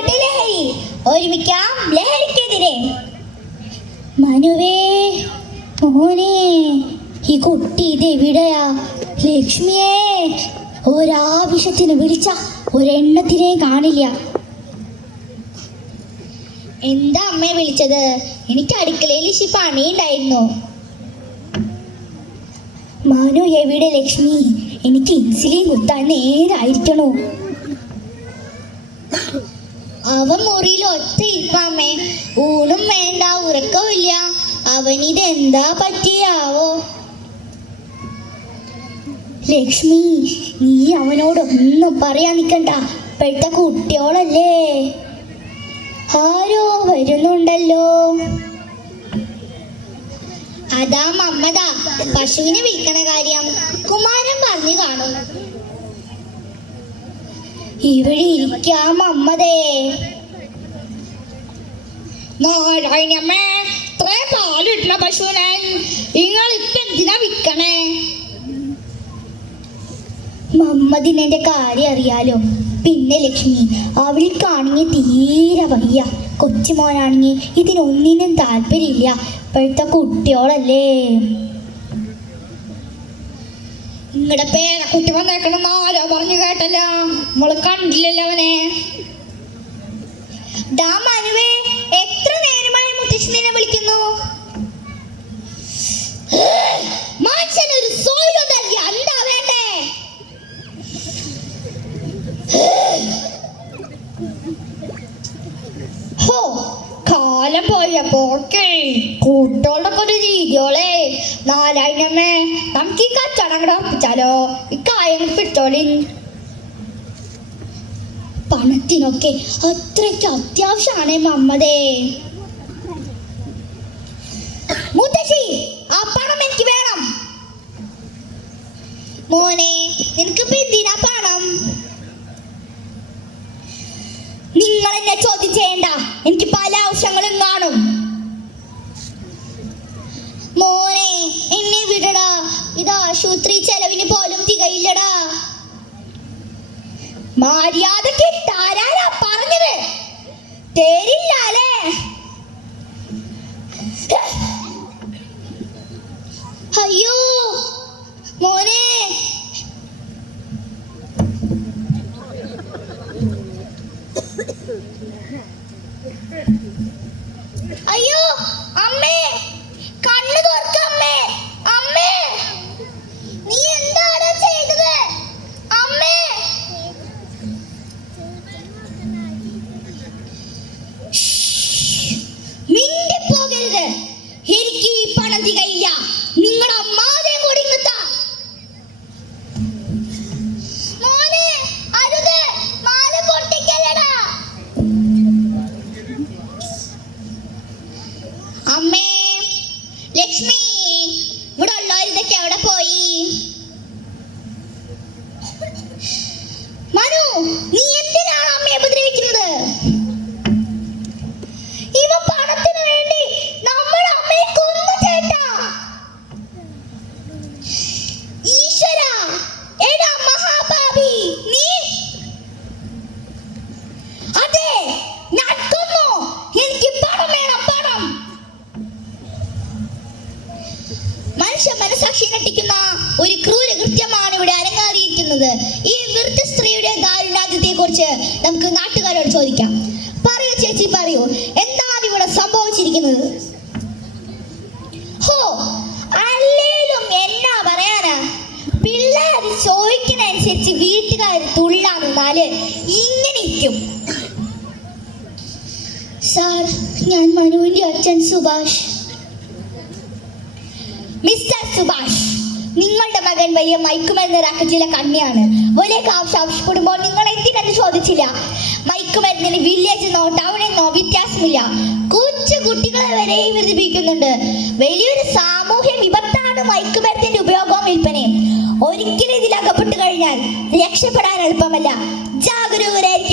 ആകട്ടെ ലഹരി, ഒരുമിക്കാം ലഹരിക്കെതിരെ. മനുവേ മോനെ, ഈ കുട്ടി ഇതെവിടെയാ? ലക്ഷ്മിയെ ഒരാവശ്യത്തിന് വിളിച്ച ഒരെണ്ണത്തിനെ കാണില്ല. എന്താ അമ്മയെ വിളിച്ചത്? എനിക്ക് അടുക്കളയിൽ ഇശി പണിയുണ്ടായിരുന്നു. മനു എവിടെ ലക്ഷ്മി? എനിക്ക് ഇൻസുലിൻ കുത്താൻ നേരായിരിക്കണോ? അവൻ മുറിയിൽ ഒറ്റ ഇരിപ്പാമ്മേ, ഊണും വേണ്ട ഉറക്കമില്ല. അവനിതെന്താ പറ്റിയാവോ? ലക്ഷ്മി, നീ അവനോടൊന്നും പറയാൻ നിൽക്കണ്ട. ഇപ്പോഴത്തെ കുട്ടിയോളല്ലേ. ആരോ വരുന്നുണ്ടല്ലോ. അതാ മമ്മതാ പശുവിനെ വിൽക്കണ കാര്യം കുമാരൻ പറഞ്ഞു കാണും. ഇവിടെ ഇരിക്കാം മമ്മതേ. നാരായണമ്മേ, ഇത്രയും പാലിട്ടുള്ള പശുവിനെ നിങ്ങൾ ഇപ്പൊ എന്തിനാ വിൽക്കണേ? മമ്മദിനെ കാര്യം അറിയാലോ. പിന്നെ ലക്ഷ്മി, അവൾക്കാണെങ്കിൽ തീരെ വയ്യ. കൊച്ചുമോനാണെങ്കിൽ ഇതിനൊന്നിനും താല്പര്യമില്ല. ഇപ്പോഴത്തെ കുട്ടിയോളല്ലേ. നിങ്ങളുടെ പേരക്കുട്ടി വന്നേക്കണം ആരോ പറഞ്ഞു കേട്ടല്ലോ. നമ്മള് കണ്ടില്ലല്ലോ അവനെ. ഡാ മനുവേ, എത്ര നേരമായി മുത്തശ്ശി നിന്നെ വിളിക്കുന്നു. മനുഷ്യനൊരു സോയിലും നൽകി എന്താ വേണ്ടേ? ഹോ, കാലം പോയപ്പോക്കെ കൂട്ടോളുടെ ഒരു രീതിയോളെ. നാരായണമ്മേ, നമുക്ക് ഈ കച്ചവടം കൂടെ ഉറപ്പിച്ചാലോ? ഈ കായം പിടിച്ചോളി. പണത്തിനൊക്കെ അത്രയ്ക്ക് അത്യാവശ്യമാണ് മമ്മതേ. മുത്തശ്ശി, ആ പണം എനിക്ക് വേണം. മോനെ, നിനക്കിപ്പോ എന്തിനാ പണം? നിങ്ങൾ എന്നെ ചോദ്യം ചെയ്യണ്ട, എനിക്ക് പല ആവശ്യങ്ങളും കാണും. മോനെ, എന്നെ വിടടാ. ഇത് ആശുപത്രി ചെലവിന് പോലും തികയില്ലടാ. മര്യാദക്ക് താരാരാ പറഞ്ഞത്? തരില്ല അല്ലേ? അയ്യോ മോനെ. അയ്യോ അമ്മേ, കണ്ണു തുറക്കമ്മേ. അമ്മേ, നീ എന്താണ് ചെയ്തത്? അമ്മേ, മിണ്ടിപ്പോകരുത്. എനിക്ക് ഈ പണം തികയില്ല. നിങ്ങളുടെ അമ്മാതെ കൂടി ഇങ്ങത്താ. മോനെ, അരുത്, മാല പൊട്ടിക്കല്ലടാ. അമ്മേ, ലക്ഷ്മി, ഇവിടെ ഉള്ളവരിതൊക്കെ എവിടെ പോയി? മനു, നീ എന്തിനാണ് അമ്മയെ ഉപദ്രവിക്കുന്നത്? ഇവ പണത്തിന് വേണ്ടി നമ്മുടെ അമ്മയെ കൊന്നു ചേട്ടാ. ഈശ്വര, എടാ മഹാപാപി നീ. അതെ, ഞാൻ കൊന്നു. എനിക്ക് പണം വേണം, പണം. മനുഷ്യ മനസാക്ഷി നട്ടിക്കുന്ന ഒരു ക്രൂരകൃത്യമാണ് ഇവിടെ അരങ്ങേറിയിരിക്കുന്നത്. ഈ വൃദ്ധ സ്ത്രീയുടെ ദാരുണാത്യത്തെ കുറിച്ച് നമുക്ക് നാട്ടുകാരോട് ചോദിക്കാം. പറയൂ ചേച്ചി, പറയൂ, എന്താണ് ഇവിടെ സംഭവിച്ചിരിക്കുന്നത്? ഹോ, അല്ലേലും എന്നാ പറയാനാ. പിള്ളേർ ചോദിക്കുന്നതനുസരിച്ച് വീട്ടുകാർ തുള്ളാൻ നിന്നാല് ഇങ്ങനെ ഇരിക്കും. സാർ, ഞാൻ മനുവിന്റെ അച്ഛൻ സുഭാഷ്. മിസ്റ്റർ സുഭാഷ്, നിങ്ങളുടെ മകൻ വലിയ മയക്കുമരുന്ന് റാക്കറ്റിലെ കണ്ണിയാണ്. വലിയ കാശ് ആവശ്യപ്പെടുമ്പോൾ നിങ്ങൾ എന്തിനെന്ന് ചോദിച്ചില്ല. മയക്കുമരുന്നിന് വില്ലേജെന്നോ ടൗണെന്നോ വ്യത്യാസമില്ല. കൊച്ചു കുട്ടികളെ വരെ വിധിപ്പിക്കുന്നുണ്ട്. വലിയൊരു സാമൂഹ്യ വിപത്താണ് മയക്കുമരുന്നിന്റെ ഉപയോഗവും വിൽപ്പനയും. ഒരിക്കലും ഇതിൽ അകപ്പെട്ടു കഴിഞ്ഞാൽ രക്ഷപ്പെടാൻ എളുപ്പമല്ല. ജാഗരൂകരായിരിക്കും.